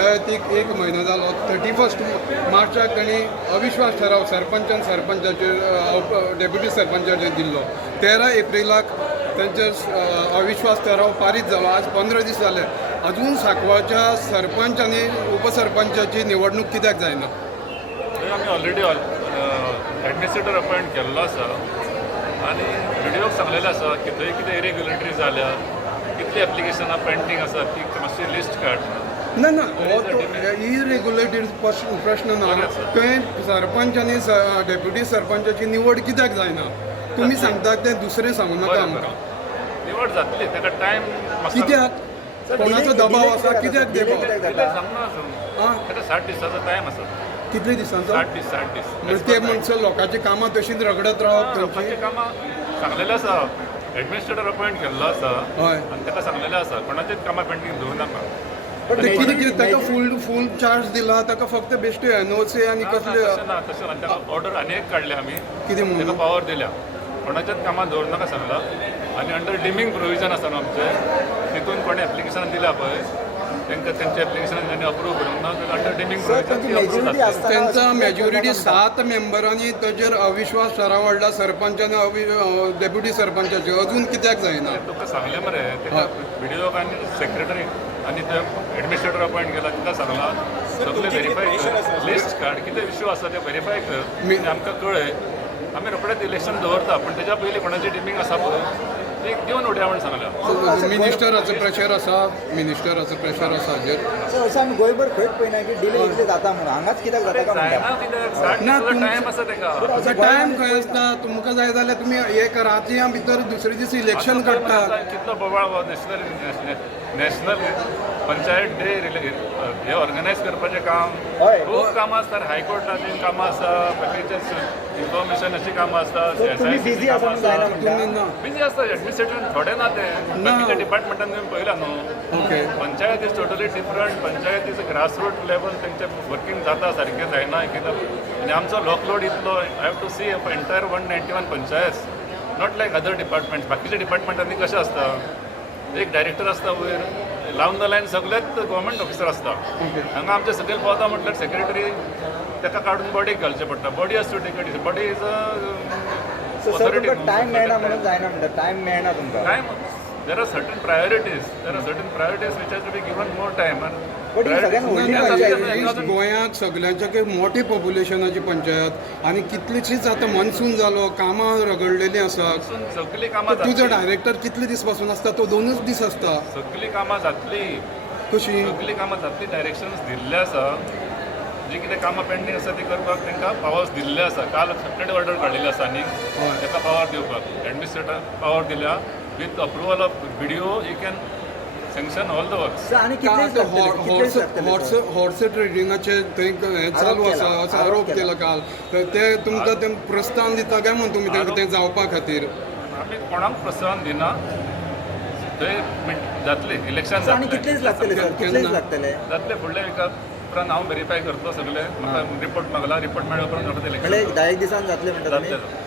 पंचायतीक एक म्हयनो जालो 31 मार्चाक तांणी अविश्वास ठराव सरपंचान सरपंचाचेर डेप्युटी सरपंचाचेर दिल्लो. 13 एप्रिलाक त्यांचेर अविश्वास ठराव पारीत जालो. आज 15 दीस जाले, अजून सांकवाळच्या सरपंच आनी उपसरपंचाची निवडणूक कित्याक जायना? आमी ऑलरेडी एडमिनिस्ट्रेटर अपॉयंट केल्लो आसा आनी व्हिडिओक सांगलेलें आसा की थंय कितें इरेग्युलेटरी जाल्या, कितली एप्लिकेशनां पेंडींग आसा ती मातशी लिस्ट काड. ना ना, हो तो इरेग्युलेटरी प्रश्न ना. थंय सरपंच आनी डेप्युटी सरपंचाची निवड कित्याक जायना? तुमी सांगतात तें दुसरें सांगू नाका आमकां. निवड जातली, ताका टायम कित्याक? कोणाचो दबाव आसा? कित्याक दबाव? सांगना अजून. ताका 60 दिसाचो टायम आसा. कितले दिसांचो? 60 दीस. म्हणजे ते म्हणसर लोकांची कामां तशींच रगडत रावप लोकांची थंयची? कामां सांगलेलें आसा. एडमिनिस्ट्रेटर अपॉयंट केल्लो आसा हय. आनी ताका सांगलेलें आसा कोणाचीच कामां पेंडींग दवरूं नाका. पण ते कितें कितें ताका फूल चार्ज दिला, ताका फक्त बेश्टे एनओसी आनी कसले तशें ना ताका ऑर्डर आनी एक काडल्या आमी, कितें ताका म्हणून? पावर दिल्या. कोणाच्याच कामां दवरूं नाका सांगला. आनी अंडर डिमींग प्रोविजन आसा न्हू आमचें, तितून कोणें एप्लिकेशन दिल्या पळय तांकां तेंचे एप्लिकेशन तांणी अप्रूव करूंक ना, अंडर डिमींग प्रोविजन त्यांचा मेजॉरिटी 7 मेंबरांनी ताचेर अविश्वास ठराव हाडला सरपंच आनी डेप्युटी सरपंचाचे. अजून कित्याक जायना? तुका सांगलें मरे, ताका व्हिडिओक आनी सेक्रेटरी आनी ते एडमिनिस्ट्रेटर अपॉयंट केला, ताका सांगला सगळे व्हेरीफाय कर, लिस्ट काड, कितें इश्यू आसा ते व्हेरीफाय कर आनी आमकां कळय. आमी रोखडेच इलेक्शन दवरता, पण तेच्या पयलीं कोणाची डिमींग आसा पळय ती दिवन उडया म्हणून सांगल्या. मिनिस्टराचो प्रेशर आसा, मिनिस्टराचो प्रेशर आसा हाजेर. सो अशें आमी गोंयभर खंयच पळयना की डिले इतले जाता म्हणून. हांगाच कित्याक जाता काय म्हणटा? जायना कित्याक 60 ना, दिसाचो टायम आसा ताका. असो टायम खंय आसता? तुमकां जाय जाल्यार तुमी एक रातया भितर दुसरे दीस इलेक्शन काडटात. कितलो बोवाळ नॅशनल पंचायत डे हे ऑर्गनायज करपाचें काम, हय. खूब कामां आसतात. हायकोर्टाची कामां आसा, पॅकेजेस इन्फॉर्मेशनाची कामां आसता, तुम्ही बिझी आसा म्हणून जायना म्हणटा? तुम्ही ना. बिजी आसता एडमिनिस्ट्रेशन थोडे ना ते. ना. बाकीच्या डिपार्टमेंटान तुम्ही पळयला न्हू. Okay. Panchayat is totally different. Panchayat is grassroot level तेंचे वर्किंग जाता सारकें जायना एकदां. आनी आमचो वर्कलोड इतलो, I have to see entire 191 panchayat, not like other departments. बाकीच्या डिपार्टमेंटांनी कशें आसता, एक डायरेक्टर आसता वयर, लावन द लायन सगळेच गव्हर्मेंट ऑफिसर आसता. हांगा आमचे सकयल पावता म्हटल्यार सेक्रेटरी ताका काडून बॉडीक घालचें पडटा. Body has to take it. Body is so sir तुमकां टायम मेळना म्हणून जायना म्हणटा. टायम मेळना तुमकां. Time. There are certain priorities which has to be given more time. पण ही सगळ्यांत व्हडली पंचायत. गोंयांत सगळ्यांच्या मोठी पॉप्युलेशनाची पंचायत आनी कितलीशीच आतां मनसून जालो, कामां रगडलेलीं आसा. सगळी कामां तुजो जातली. डायरेक्टर कितले दीस पासून आसता? तो 2च दीस आसता. सगळी कामां जातली. कशी? सगळी कामां जातली. डायरेक्शन्स दिल्ले आसा. जी कितें कामां पेंडींग आसा ती करपाक तांकां पावर्स दिल्ले आसा. काल सेपरेट ऑर्डर काडिल्ली आसा न्ही, ताका पावर दिवपाक. एडमिनिस्ट्रेटर पावर दिल्या with approval of video he can sanction all the works. Sir आनी कितले दीस लागतले? कितले दीस लागतले सर? हॉर्स ट्रेडिंगाचे थंय हे चालू आसा, असो आरोप केला काल. तर ते तुमकां ते प्रस्ताव दिता काय म्हूण तुमी तांकां तें जावपा खातीर? आमी कोणाक प्रोत्साहन दिना. थंय जातली इलेक्शन सर आनी कितले दीस लागतले सर? कितले दीस लागतले? जातले. फुडल्या विकाक उपरांत हांव व्हेरीफाय करता सगळे. म्हाका रिपोर्ट मागला. रिपोर्ट मेळ्ळे उपरांत रोखडें इलेक्शन म्हणजे 10 दिसान जातले म्हणटा जातले. तुमी?